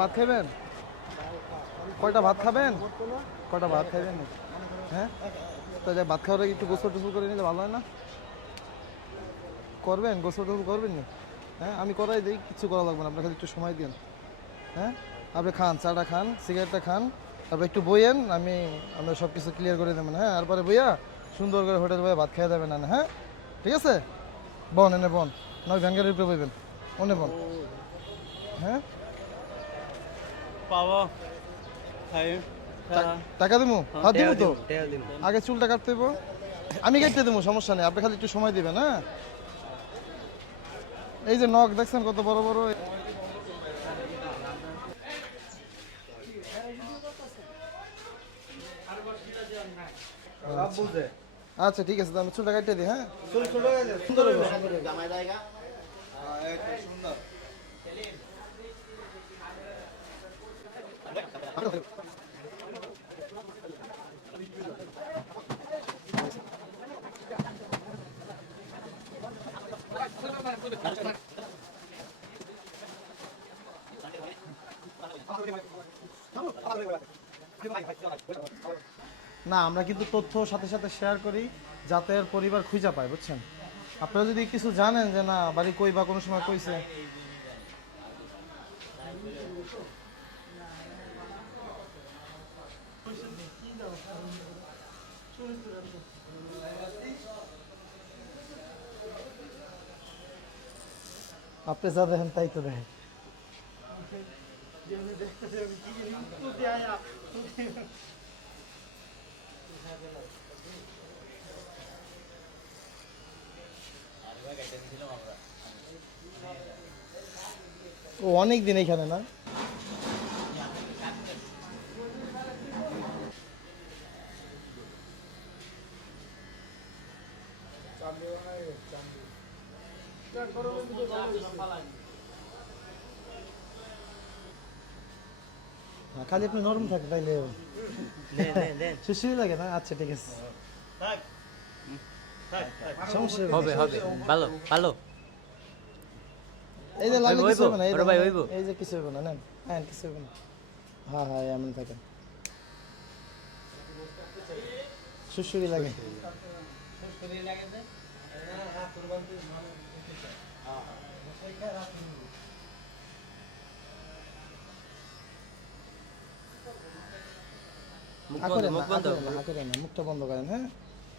ভাত খাবেন কয়টা ভাত খাবেন? কয়টা ভাত খাবেন হ্যাঁ? তো ভাত খাওয়ার একটু গোসল টোসল করে নিলে ভালো হয় না? করবেন? গোসল টোসল করবেন না? হ্যাঁ আমি করাই দিই, কিছু করা লাগবে না আপনার খালি একটু সময় দিন হ্যাঁ? আপনি খান, চাটা খান, সিগারেটটা খান, তারপর একটু বইয়েন, আমি আমরা সব কিছু ক্লিয়ার করে দেবেন হ্যাঁ? তারপরে বইয়া সুন্দর করে হোটেল বইয়া ভাত খেয়ে দেবেন না হ্যাঁ? ঠিক আছে? বন, এনে বন। নয় ভ্যাঙ্গারের উপরে বইবেন। অনে বন। হ্যাঁ? পাবো। খাই টা- টাকা দেবো হ্যাঁ দিব তো? আগে চুলটা কাটতে দেবো আমি কেটে দেবো সমস্যা নেই। আপনি খালি একটু সময় দিবেন হ্যাঁ? এই যে নখ দেখছেন কত বড় বড়? আচ্ছা ঠিক আছে আমি চুলটা কাটতে দিই হ্যাঁ? সুন্দর হবে, সুন্দর। না, আমরা কিন্তু তথ্য সাথে সাথে শেয়ার করি, যাতে পরিবার খুঁজে পায়, বুঝছেন? আপনারা যদি কিছু জানেন যে না, বাড়ি কই বা কোনো সময় কইছে? আপনি যা দেখেন তাই তো দেখেন ও অনেক দিন এখানে না খালি আপনি নরম থাকে তাইলে সুশ্রী লাগে না? আচ্ছা ঠিক আছে। হবে হবে। ভালো ভালো। এই যে লাগলে কিছু হবে না এই ভাই, দেখেন, এই যে কিছু হবে না নেন। হ্যাঁ কিছু হবে না। হ্যাঁ হ্যাঁ এমন থাকেন। সুশ্রী লাগে। মুখ হা মুখটা বন্ধ করেন হ্যাঁ?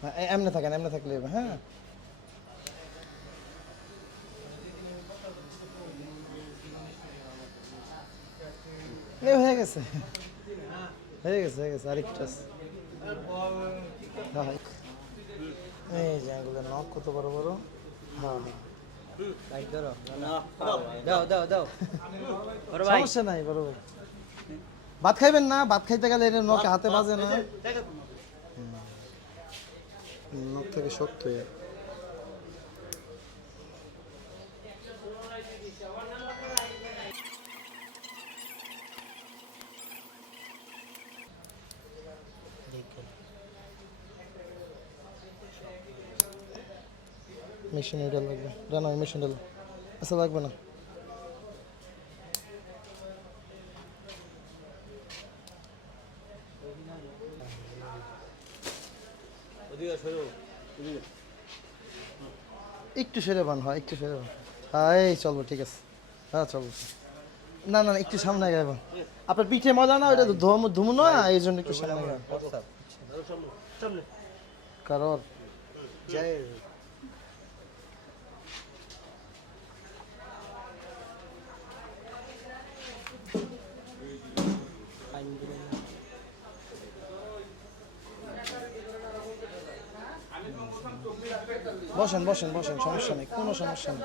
হ্যাঁ এমনে থাকেন এমনে থাকলে হ্যাঁ? এ হয়ে গেছে। হয়ে গেছে হয়ে গেছে আরেকটা হ্যাঁ। এই যে এগুলো নখ কত বড় বড়? হ্যাঁ হ্যাঁ। লাইক ধরো দাও দাও। দাও সমস্যা নাই বড় ভাই। ভাত খাইবেন না? ভাত খাইতে গেলে এটা নখ হাতে বাজে না? নখ থেকে শক্ত হয়ে মেশিন এটা লাগবে। জানো মেশিন ডালো আচ্ছা লাগবে না। একটু সেরে বান হয় একটু সেরে বান। হ্যাঁ এই চলবো ঠিক আছে। হ্যাঁ চলবো। না না না, একটু সামনে গাইব আপনার পিঠে মজা না ওইটা ধুমু ধুমু না এই জন্য একটু সামনে গাইব কারণ? বসেন বসেন বসেন সমস্যা নেই কোনো সমস্যা নেই।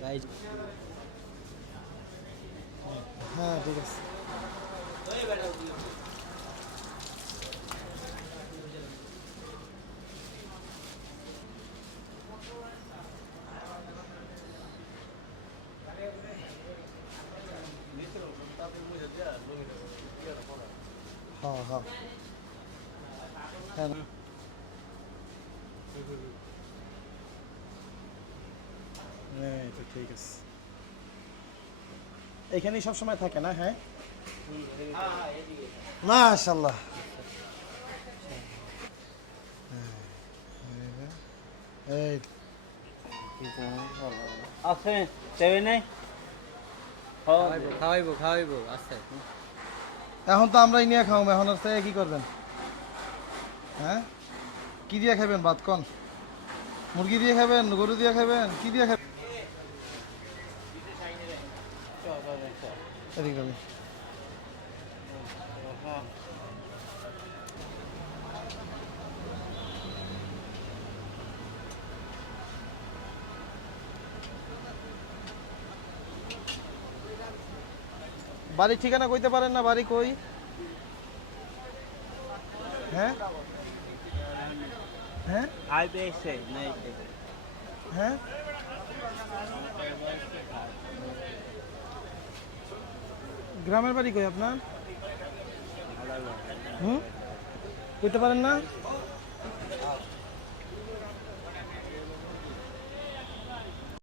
গাইস হ্যাঁ ঠিক আছে হ্যাঁ হ্যাঁ। হ্যাঁ। এই তো ঠিক আছে। এখানেই সব সময় থাকে না হ্যাঁ? মাশাল্লাহ এই আছে দেবে নাই? খাওয়াইবো খাওয়াইবো খাওয়াইবো আস্তে এখন তো আমরাই নিয়ে খাও এখন আর চাই কি করবেন? হ্যাঁ? কি দিয়ে খাবেন ভাত কন? মুরগি দিয়ে খাবেন গরু দিয়ে খাবেন কি দিয়ে খাবেন? এদিক বাড়ির ঠিকানা কইতে পারেন না বাড়ি কই? হ্যাঁ? হ্যাঁ? হ্যাঁ? গ্রামের বাড়ি কই আপনার? হুম? কইতে পারেন না?